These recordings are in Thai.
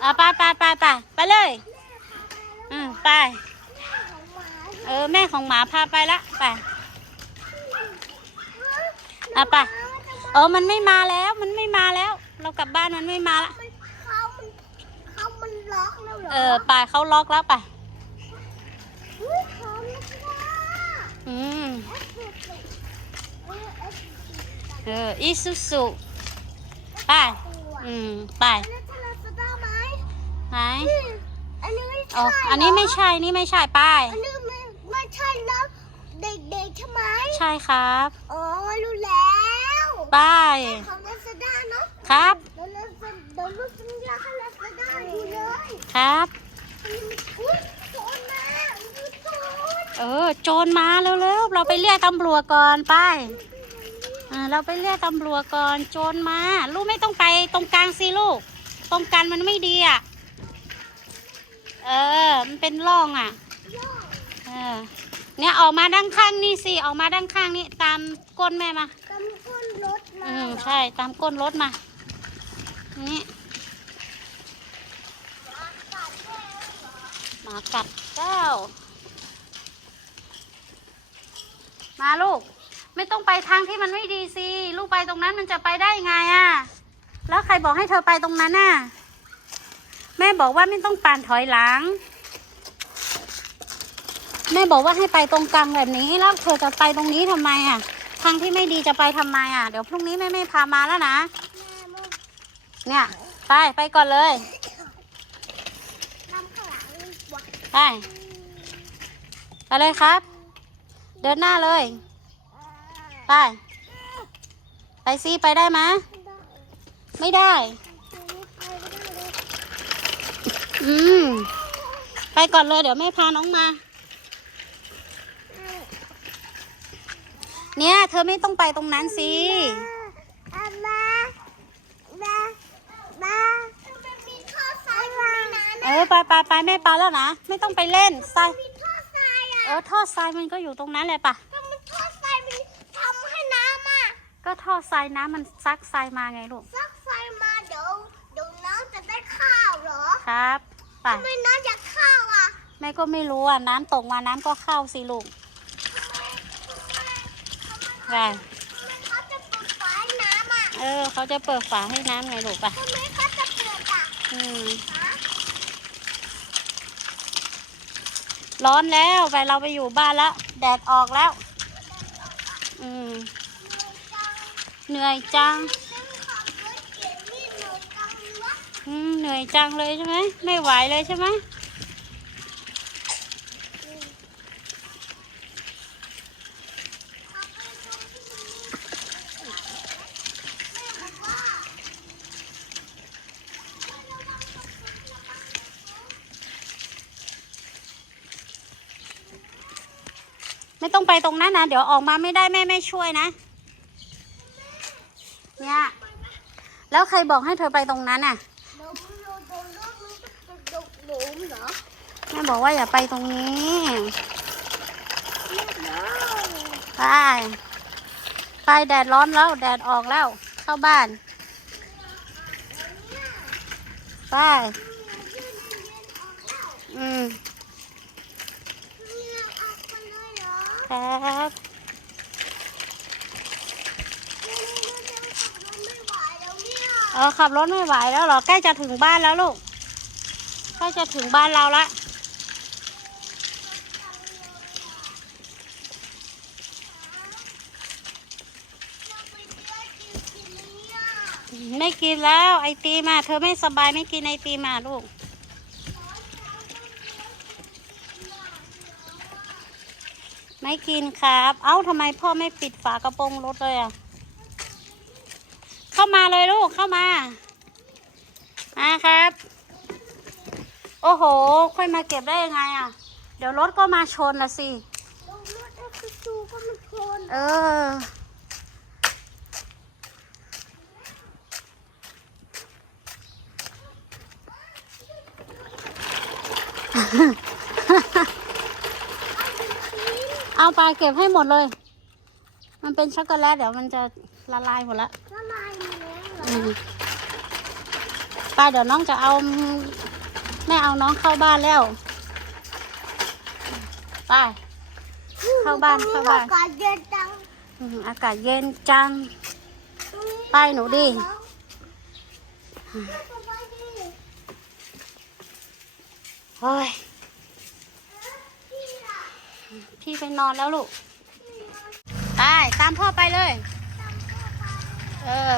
เอาไปไปไปไปไปเลย อืมไป เออ แม่ของหมาพาไปละไปเอาไป เออ มันไม่มาแล้ว มันไม่มาแล้ว เรากลับบ้านมันไม่มาละมันเขามันเขามันล็อกแล้วเหรอ เออ ไปเขาล็อกแล้วไปเฮ้ยเขาล็อกแล้วอืมเอสเอสเอออีซูซูไปตัวอืม ไป ไหนนี่อันนี้ไม่อ๋อใช่อันนี้ไม่เหรใช่ นี่ไม่ใช่ไปอันนี้ไม่ไม่ใช่แล้วเด็กๆใช่ไหมใช่ครับ อ๋อรู้แล้วไปของลาซาด้าเนาะครับเดี๋ยวลาซาเดี๋ยวลูกสัญญาให้ลาซาด้าอยู่เลยครับอันนี้มันอุ้ยโจรมาดูโจรเออ โจรมาเร็วๆ เราไปเรียกตำรวจก่อนไปอ่าเราไปเรียกตำรวจก่อน โจรมา ลูกไม่ต้องไปตรงกลางสิลูก ตรงกลางมันไม่ดีอะ เออ มันเป็นร่องอะ เออ เนี่ยออกมาด้านข้างนี่สิ ออกมาด้านข้างนี่ตามก้นแม่มากำก้นรถมาอืม ใช่ ตามก้นรถมา นี่หมากัดเจ้า มาลูก ไม่ต้องไปทางที่มันไม่ดีสิ ลูกไปตรงนั้นมันจะไปได้ไงอะ่ะ แล้วใครบอกให้เธอไปตรงนั้นน่ะ แม่บอกว่าไม่ต้องปั่นถอยหลัง แม่บอกว่าให้ไปตรงกลางแบบนี้แล้วเธอจะไปตรงนี้ทำไมอะ ทางที่ไม่ดีจะไปทำไมอะ เดี๋ยวพรุ่งนี้แม่ไม่พามาแล้วนะ เนี่ย ไปไปก่อนเลยไปไปเลยครับ เดินหน้าเลย ไป ไปซิไปได้ไหมไม่ได้ อืม ไปก่อนเลยเดี๋ยวแม่พาน้องมา เนี่ย เธอไม่ต้องไปตรงนั้นสิอามามามามันมีท่อทรายอยู่ในนั้นเออไปไปไปแม่ไปแล้วนะ ไม่ต้องไปเล่นทรายมีท่อทรายอะเออท่อทรายมันก็อยู่ตรงนั้นแหละปะถ้ามันท่อทรายมันทำให้น้ำอะก็ท่อทรายน้ำมันซักทรายมาไงลูก ซักไฟมาเดี๋ยวเดี๋ยวน้องจะได้ข้าวเหรอ ครับไปทำไมน้องอยากข้าวอะแม่ก็ไม่รู้อะน้ำตกมาน้ำก็เข้าสิลูกไปทำไมเขาจะเปิดฝาให้น้ำอะเออเขาจะเปิดฝาให้น้ำไงลูกไปทำไมเขาจะเปิดอะอืมฮะร้อนแล้วไปเราไปอยู่บ้านแล้ว แดดออกแล้ว อืมเหนื่อยจัง ขับรถเก่งนี่หนูกังวะ อืม เห นื่อยจังเลยใช่ไหมไม่ไหวเลยใช่ไหมไม่ต้องไปตรงนั้นนะ เดี๋ยวออกมาไม่ได้แม่ไม่ช่วยนะ เนี่ย แล้วใครบอกให้เธอไปตรงนั้นอะ เดี๋ยวมันโดนโดนรถมันจะตกหลุมเหรอ แม่ บอกว่าอย่าไปตรงนี้ไปไปแดดร้อนแล้ว แดดออกแล้ว เข้าบ้านไปอืมเนี่ยออกมาเลยเหรอครับเร็วๆๆขับรถไม่ไหวแล้วเนี่ยเออขับรถไม่ไหวแล้วเหรอ ใกล้จะถึงบ้านแล้วลูก ใกล้จะถึงบ้านเราละ เราไปเที่ยวกินกินเนี่ย ไม่กินแล้ว ไอติมอะเธอไม่สบายไม่กินไอติมอะลูก ไม่กินครับ เอ้าทำไมพ่อไม่ปิดฝากระโปรงรถเลยอะ เข้ามาเลยลูกเข้ามา มาครับ โอ้โห ค่อยมาเก็บได้ยังไงอะ เดี๋ยวรถก็มาชนละสิลงรถเอฟซูก็มันชน เออ เอาไปเก็บให้หมดเลย มันเป็นช็อกโกแลตเดี๋ยวมันจะละลายหมดละละลายหมดแล้วเหรออืมไปเดี๋ยวน้องจะเอาแม่เอาน้องเข้าบ้านแล้วไปเข้าบ้านเข้าบ้านอากาศเย็นจังอืมอากาศเย็นจังไปหนูดิ เฮ้ย พี่ไปนอนแล้วลูก ไป ตามพ่อไปเลย เออ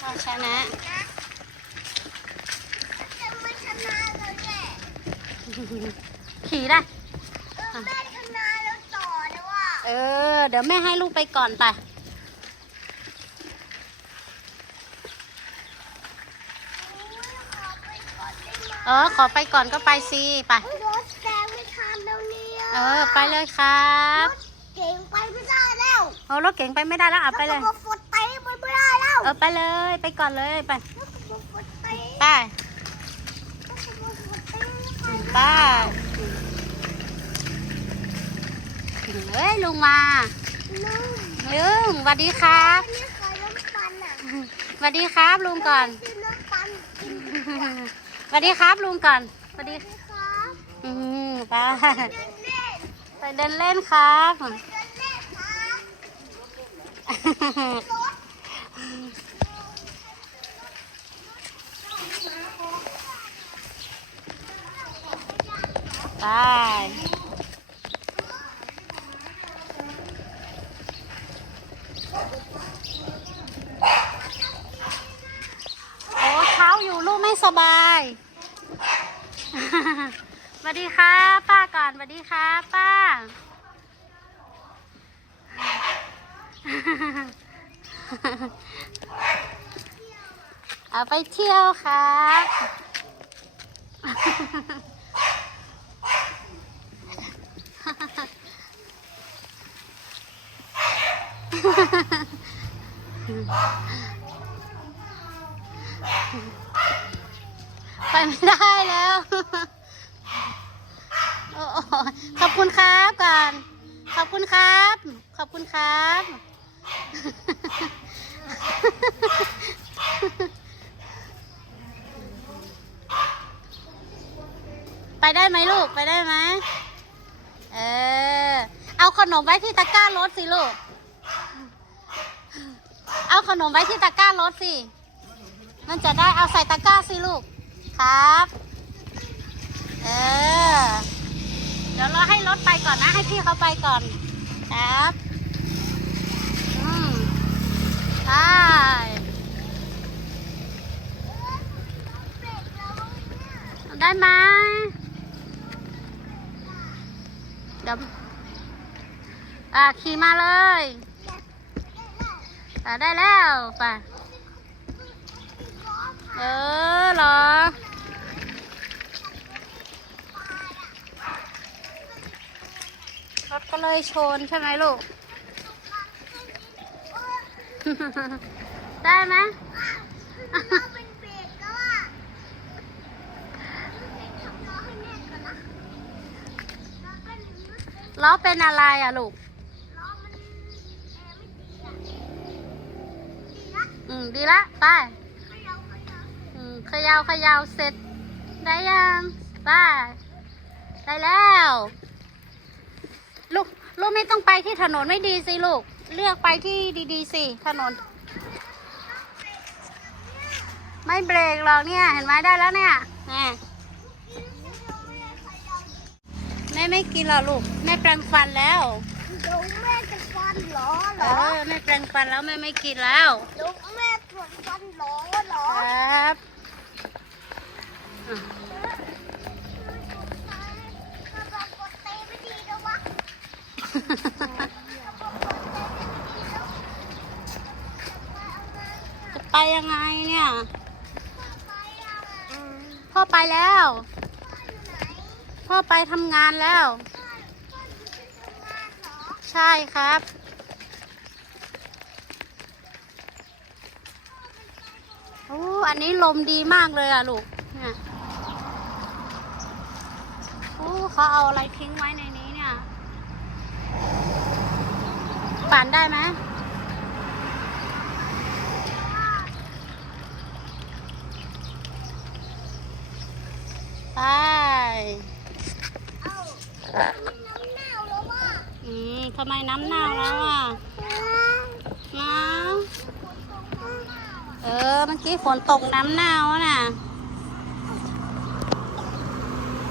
พ่อชนะขี่ได้ เออ เดี๋ยวแม่ให้ลูกไปก่อนไป เออ ขอไปก่อนก็ไปสิไป รถแซงไม่ทันแล้วเนี่ยเออ ไปเลยครับรถเก่งไปไม่ได้แล้วโอ้รถเก๋งไปไม่ได้แล้วอะไปเลย รถกระบะฟดเตะไปไม่ได้แล้วเออไปเลยไปก่อนเลยไปรถกระบะฟดเตะไปรถกระบะฟดเตะไม่ไปเฮ้ยลุงมาลุงลุงสวัสดีครับอันนี้ใครน้ำปันอะสวัสดีครับลุงก่อนซื้อน้ำปันกิน สวัสดีครับลุงก่อนสวัสดีครับอืมไปไปเดินเล่นครับไปโอยู่ลูกไม่สบายสวัสดีครับป้าก่อนสวัสดีครับป้า เอาไปเที่ยวครับ ไปไม่ได้แล้วโอ้ขอบคุณครับก่อน ขอบคุณครับ ขอบคุณครับ ไปได้ไหมลูกไปได้ไหมเออ เอาขนมไว้ที่ตะกร้ารถสิลูก เอาขนมไว้ที่ตะกร้ารถสิ มันจะได้เอาใส่ตะกร้าสิลูก ครับ เออ เดี๋ยวเราให้รถไปก่อนนะ ให้พี่เขาไปก่อน ครับ อืมได้เบรกแล้วเนี่ได้ไหมเดี๋ยวอ่าขี่มาเลยอ่าได้แล้ว ไป เออเหรอ รถก็เลยชนใช่ไหมลูก ได้ไหมเราเป็นเบรกแล้วอะทำล้อให้แน่นก่อนนะแล้วก็ลึกล้อเป็นอะไรอะลูกล้อมันแอร์ไม่ดีอะดีละอืม ดีละ ไป ขยับขยับ อืมเขยาวขยาวเสร็จ ได้ยังไปได้แล้ว ลูกลูกไม่ต้องไปที่ถนนไม่ดีสิลูก เลือกไปที่ดีๆสิถนน ไม่เบรกหรอกเนี่ยเห็นไหมได้แล้วเนี่ยแน่แม่ไม่กินหรอกลูกแม่แปรงฟันแล้วเดี๋ยวแม่จะฟันล้อเหรเอออแม่แปรงฟันแล้วแม่ไม่กินแล้ว เดี๋ยวแม่ตรวจฟันล้อเหรอ ครับ จะไปยังไงเนี่ยไปยังอะพ่อไปแล้วพ่ออยู่ไหนพ่อไปทำงานแล้วพ่อพ่ออยู่ที่ทำงานเหรอใช่ครับโอ้อันนี้ลมดีมากเลยอะลูก เขาเอาอะไรทิ้งไว้ในนี้เนี่ยปั่นได้ไหมไปอืมทำไมน้ำเน่าแล้วอะน้ำเออ เมื่อกี้ฝนตกน้ำเน่าน่ะ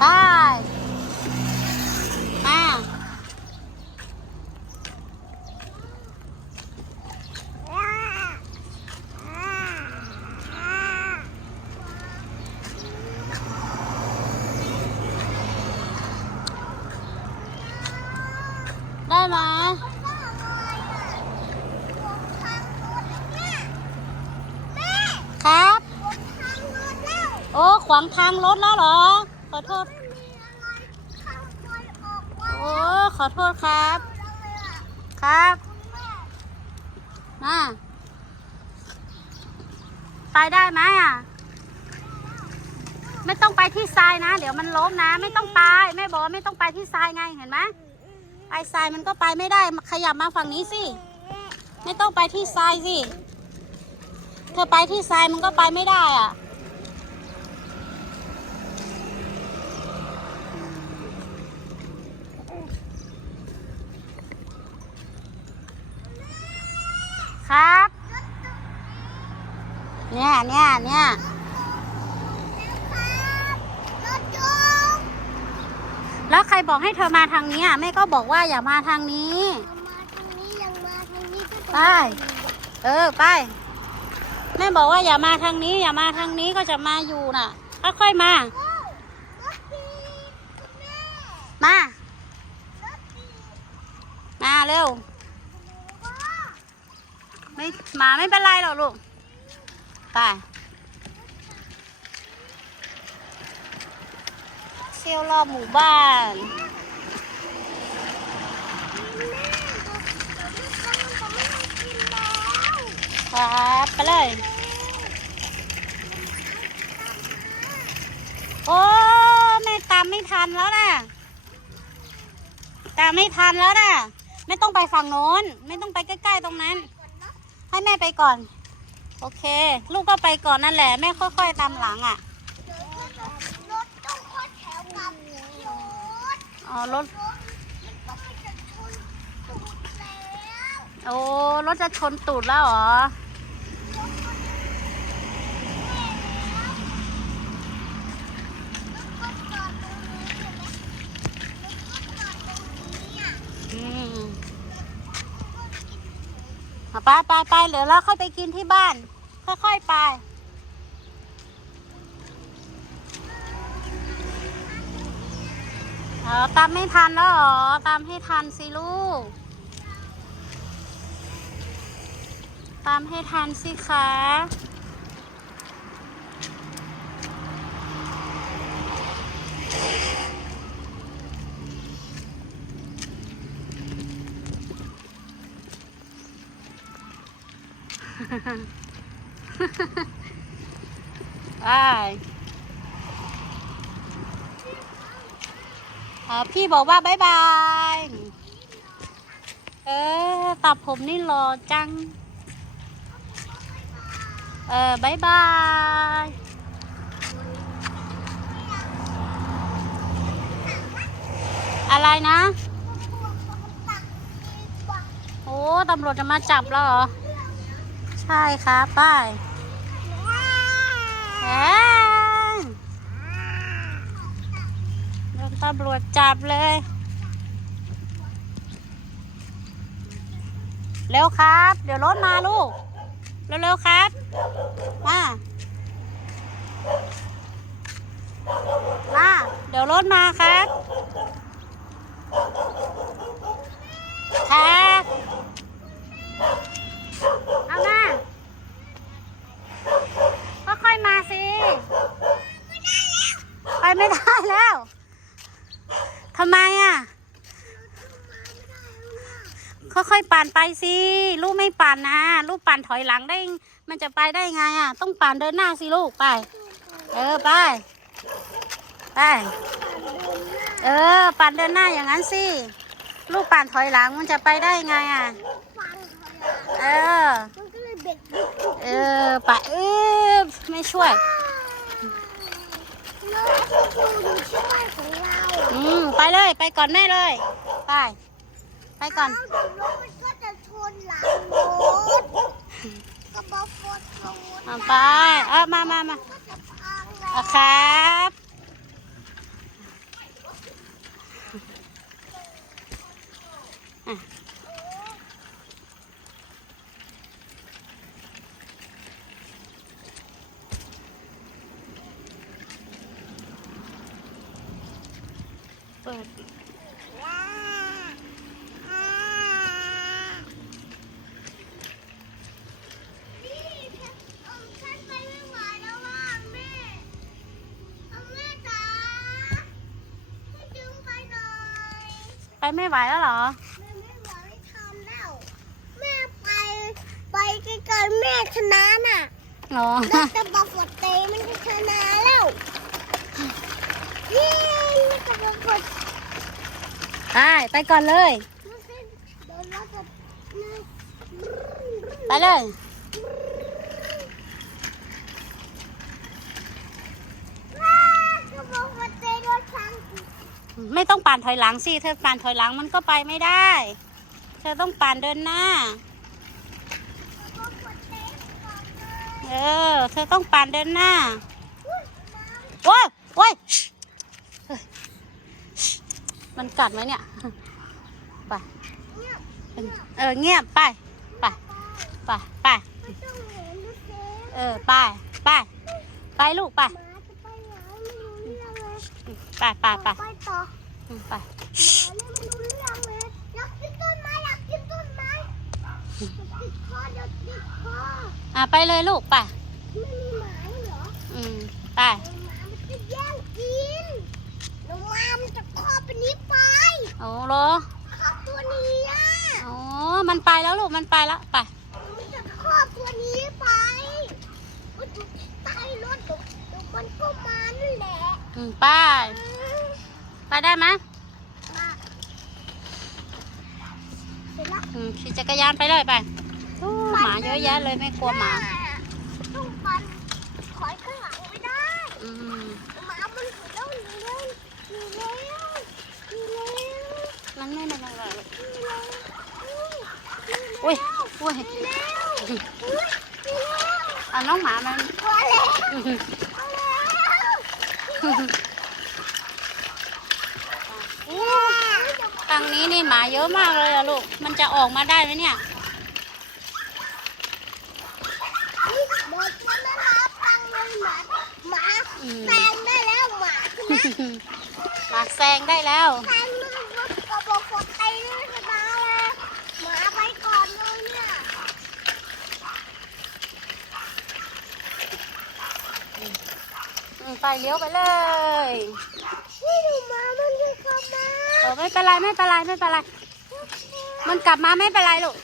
ได้ ขวางทางรถแล้วเหรอ ขอโทษ โอ้ขอโทษครับ ครับมาไปได้ไหมอะ ไม่ต้องไปที่ทรายนะ เดี๋ยวมันล้มนะ ไม่ต้องไปแม่บอกไม่ต้องไปที่ทรายไงเห็นไหมไปทรายมันก็ไปไม่ได้ขยับมาฝั่งนี้สิไม่ต้องไปที่ทรายสิเธอไปที่ทรายมันก็ไปไม่ได้อะ ครับ เนี่ยเนี่ยแล้วใครบอกให้เธอมาทางนี้อะแม่ก็บอกว่าอย่ามาทางนี้ไปเออไปแม่บอกว่าอย่ามาทางนี้ อย่ามาทางนี้ก็จะมาอยู่น่ะค่อยๆมา มา มาเร็ว ไม่มาไม่เป็นไรหรอกลูก ไปเที่ยวรอบหมู่บ้านครับไปเลยโอ้แม่ตามไม่ทันแล้วนะตามไม่ทันแล้วนะไม่ต้องไปฝั่งโน้น ไม่ต้องไปใกล้ ๆ ตรงนั้น ให้แม่ไปก่อน โอเค ลูกก็ไปก่อนนั่นแหละ แม่ค่อย ๆตามหลังอะรถต้องเข้าแถวกับรถอ๋อรถรถมันจะชนตูดแล้วโอ้รถจะชนตูดแล้วเหรอ ก็จอดตรงนี้เห็นไหมรถก็จอดตรงนี้อะ อืมเอา ไปไปไปเดี๋ยวเราค่อยไปกินที่บ้าน ค่อยๆไป เออตามไม่ทันแล้วหรอ ตามให้ทันสิลูก ตามให้ทันสิคะ ไปเออพี่บอกว่าบายบาย เออตัดผมนี่หล่อจัง เออบายบาย อะไรนะ โอ้ตำรวจจะมาจับแล้วเหรอ ใช่ครับ ไปแหมโดนตำรวจจับเลย เร็วครับ เดี๋ยวรถมาลูก เร็วๆครับ มา มา เดี๋ยวรถมาครับครับ เอามาค่อยๆมา สิ ไปไม่ได้แล้ว ทำไมอะ ค่อยๆปั่นไปสิ ลูกไม่ปั่นนะลูกปั่นถอยหลังได้ มันจะไปได้ไงอะ ต้องปั่นเดินหน้าสิลูกไป เออไป ไป เออ ปั่นเดินหน้าอย่างนั้นสิ ลูกปั่นถอยหลังมันจะไปได้ไงอะ เออ เลยเบรกยุบเออปะเออไม่ช่วยรถอยู่อยู่ที่บ้านของเราอืมไปเลยไปก่อนแม่เลย ไป ไปก่อนเาเดี๋ยวรถมันก็จะชนหลังรถกระบอกฟดรถเอาไปเอามามามาก็จะพังแล้เอาวครับอะเปิด นี่เอาฉันไปไม่ไหวแล้วว่ะแม่เอาแม่จ๋าให้ดึงไปหน่อย ไปไม่ไหวแล้วเหรอ แม่ไม่ไหวไม่ทำแล้ว แม่ไปไปไกลๆแม่ชนะน่ะอ๋อแล้วจะบอกฝดเตมันจะชนะแล้วเย้จะบอกฝดไปไปก่อนเลยมันเป็นเดี๋ยวเราจะไปเลย ว้าจะบอกฝดเตโดนช้างกิน ไม่ต้องปั่นถอยหลังสิเธอปั่นถอยหลังมันก็ไปไม่ได้ เธอต้องปั่นเดินหน้า เออ เธอต้องปั่นเดินหน้า โอ้ยโอ้ยมันกัดไหมเนี่ย ไป เออ เงียบ ไป ไป ไป ไป เออ ไป ไป ไปลูก ไป ไปไปไปไปต่ออืมไปหมาเนี่ยไม่รู้เรื่องเลยอยากกินต้นไม้อยากกินต้นไม้เดี๋ยวติดคอเดี๋ยวติดคออะไปเลยลูกไปไม่มีหมาเหรออืมไปหมามันจะแย่งกินหนูมามันจะครอบไปนี้ไปโอ้โหครอบตัวนี้อะอ๋อมันไปแล้วลูกมันไปแล้วไปมันจะครอบตัวนี้ไปมันอยู่ใต้รถเดี๋ยวเดี๋ยวมันก็มานั่นแหละ อืมไปไปได้ไหมมาเสร็จแล้วอืมขี่จักรยานไปเลยไปโอ้หมาเยอะแยะเลยไม่กลัวหมาต้องปั่นถอยข้างหลังไม่ได้อืมหมามันหนีแล้วหนีแล้วหนีแล้วหนีแล้วมันไม่เป็นอะไรหรอกหนีแล้วอุ้ยอุ้ยหนีแล้วอุ้ยหนีแล้วเอาน้องหมามัน กลัวแล้วอื้อหือเอาแล้วทางนี้นี่หมาเยอะมากเลยอะลูก มันจะออกมาได้ไหมเนี่ยอุ๊ยเดี๋ยวจะไม่รับตังค์เลยหมาหมาอืมแซงได้แล้ว หมาใช่ไหมหมาแซงได้แล้ว แซงมือรถกระบอกกดไตเลยชนะเลยหมาไปก่อนเลยเนี่ย อืม ไปเลี้ยวไปเลยนี่หนูหมามันจะเข้ามาเออไม่เป็นไรไม่เป็นไรไม่เป็นไร มันกลับมาไม่เป็นไรลูก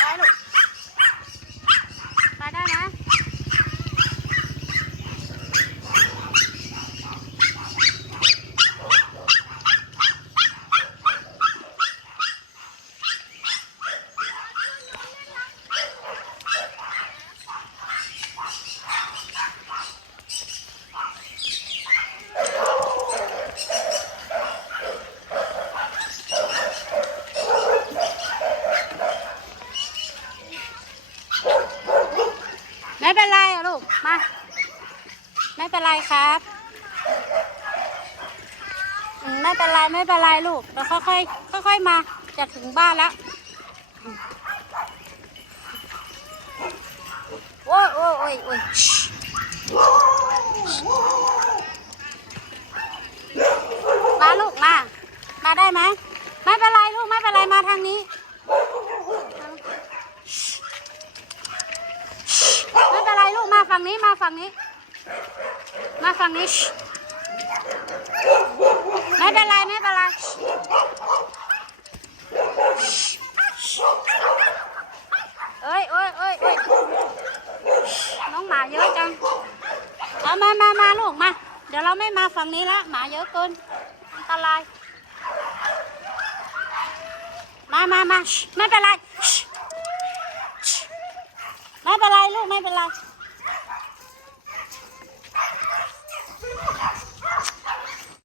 ไปลูก ไปได้ไหม ไม่เป็นไรอะลูก มา ไม่เป็นไรครับไม่เป็นไรไม่เป็นไรลูกเราค่อยๆค่อยๆมาจะถึงบ้านแล้วโอ้ยโอ้ยโอ้ยโอ้ยมาลูกมา มาได้ไหมั่งนี้มาฝั่งนี้ มาฝั่งนี้ ไม่เป็นไรไม่เป็นไรเอ้ยเอ้ยเอ้ยเอ้ยน้องหมาเยอะจังเอามามามาลูกมา เดี๋ยวเราไม่มาฝั่งนี้ละหมาเยอะเกินอันตราย มามามาไม่เป็นไรไม่เป็นไรลูกไม่เป็นไร